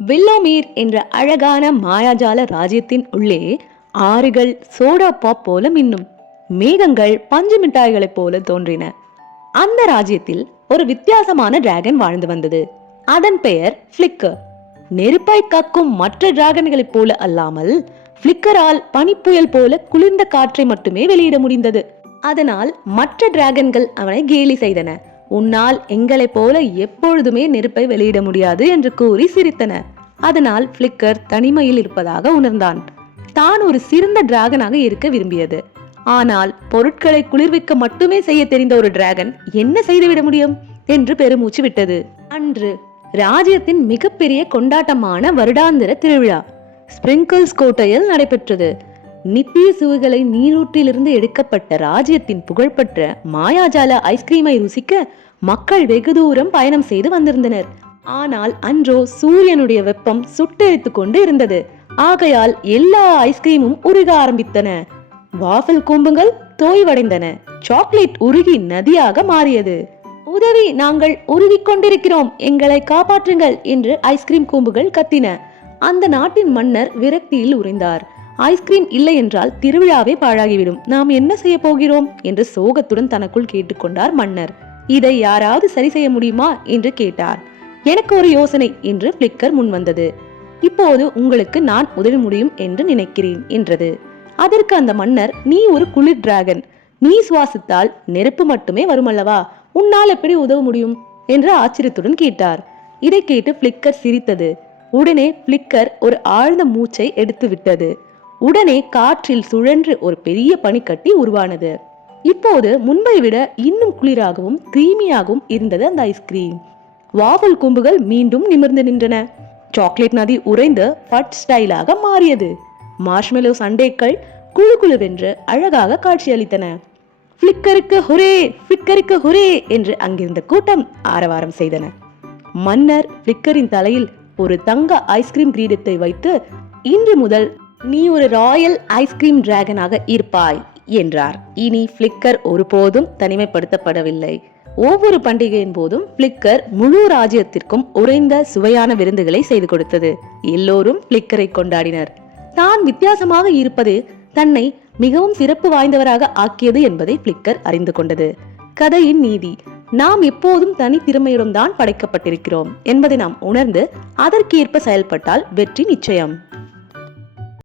வில்லோமீர் என்ற அழகான மாயாஜால ராஜ்யத்தின் உள்ளே ஆறுகள் சோடா பாப் போல மின்னும், மேகங்கள் பஞ்சு மிட்டாய்களைப் போல தோன்றின. அந்த ராஜ்யத்தில் ஒரு வித்தியாசமான டிராகன் வாழ்ந்து வந்தது. அதன் பெயர் பிளிக்கர். நெருப்பாய் கக்கும் மற்ற டிராகன்களைப் போல அல்லாமல் பிளிக்கரால் பனிப்புயல் போல குளிர்ந்த காற்றை மட்டுமே வெளியிட முடிந்தது. அதனால் மற்ற டிராகன்கள் அவனை கேலி செய்தன. உன்னால் எங்களைப் போல எப்பொழுதுமே நெருப்பை வெளியிட முடியாது என்று கூறி சிரித்தன. அதனால் பிளிக்கர் தனிமையில் இருப்பதாக உணர்ந்தான். தான் ஒரு சிறந்த டிராகனாக இருக்க விரும்பியது. ஆனால் பொருட்களை குளிர்விக்க மட்டுமே செய்ய தெரிந்த ஒரு டிராகன் என்ன செய்துவிட முடியும் என்று பெருமூச்சு விட்டது. அன்று ராஜ்யத்தின் மிகப்பெரிய கொண்டாட்டமான வருடாந்திர திருவிழா ஸ்பிரிங்கிள்ஸ் கோட்டையில் நடைபெற்றது. நித்திய சுவைகளை நீரூற்றிலிருந்து எடுக்கப்பட்ட ராஜ்யத்தின் புகழ்பெற்ற மாயாஜால ஐஸ்கிரீமை ருசிக்க மக்கள் வெகு தூரம் பயணம் செய்து வந்திருந்தனர். ஆனால் அன்றோ சூரியனுடைய வெப்பம் சுட்டெரித்துக் கொண்டு இருந்தது. ஆகையால் எல்லா ஐஸ்கிரீமும் உருக ஆரம்பித்தன. வாஃபிள் கூம்புகள் தோய்வடைந்தன. சாக்லேட் உருகி நதியாக மாறியது. உதவி, நாங்கள் உருகிக் கொண்டிருக்கிறோம், எங்களை காப்பாற்றுங்கள் என்று ஐஸ்கிரீம் கூம்புகள் கத்தின. அந்த நாட்டின் மன்னர் விரக்தியில் உறைந்தார். ஐஸ்கிரீம் இல்லை என்றால் திருவிழாவே பாழாகிவிடும், நாம் என்ன செய்ய போகிறோம் என்று சோகத்துடன் தனக்குள் கேட்டுக்கொண்டார் மன்னர். இதை யாராவது சரி செய்ய முடியுமா என்று கேட்டார். எனக்கு ஒரு யோசனை என்று பிளிக்கர் முன்வந்தது. இப்போது உங்களுக்கு நான் உதவி முடியும் என்று நினைக்கிறேன் என்றது. அதற்கு அந்த மன்னர், நீ ஒரு குளிர் டிராகன், நீ சுவாசித்தால் நெருப்பு மட்டுமே வருமல்லவா, உன்னால் எப்படி உதவ முடியும் என்று ஆச்சரியத்துடன் கேட்டார். இதை கேட்டு பிளிக்கர் சிரித்தது. உடனே பிளிக்கர் ஒரு ஆழ்ந்த மூச்சை எடுத்து விட்டது. உடனே காற்றில் சுழன்று ஒரு பெரிய பனிக்கட்டி உருவானது. இப்போது முன்பை விட இன்னும் குளிராகவும் கிரீமியாகவும் இருந்தது அந்த ஐஸ்கிரீம். வாஃபிள் கூம்புகள் மீண்டும் நிமிர்ந்து நின்றன. சாக்லேட் நதி உறைந்து பட் ஸ்டைலாக மாறியது. மார்ஷ்மெலோ சண்டேக்கள் குழு குழுவென்று அழகாக காட்சியளித்தன. பிளிக்கருக்கு ஹுரே, பிளிக்கருக்கு ஹுரே என்று அங்கிருந்த கூட்டம் ஆரவாரம் செய்தன. மன்னர் பிளிக்கரின் தலையில் ஒரு தங்க ஐஸ்கிரீம் கிரீடத்தை வைத்து, இன்று முதல் நீ ஒரு ராயல் ஐஸ்கிரீம் டிராகனாக இருப்பாய் என்றார். இனி பிளிக்கர் ஒருபோதும் தனிமைப்படுத்தப்படவில்லை. ஒவ்வொரு பண்டிகையின் போதும் பிளிக்கர் முழு ராஜ்யத்திற்கும் உறைந்த சுவையான விருந்துகளை செய்து கொடுத்தது. எல்லோரும் பிளிக்கரை கொண்டாடினர். தான் வித்தியாசமாக இருப்பது தன்னை மிகவும் சிறப்பு வாய்ந்தவராக ஆக்கியது என்பதை பிளிக்கர் அறிந்து கொண்டது. கதையின் நீதி, நாம் எப்போதும் தனி திறமையுடன் தான் படைக்கப்பட்டிருக்கிறோம் என்பதை நாம் உணர்ந்து அதற்கேற்ப செயல்பட்டால் வெற்றி நிச்சயம்.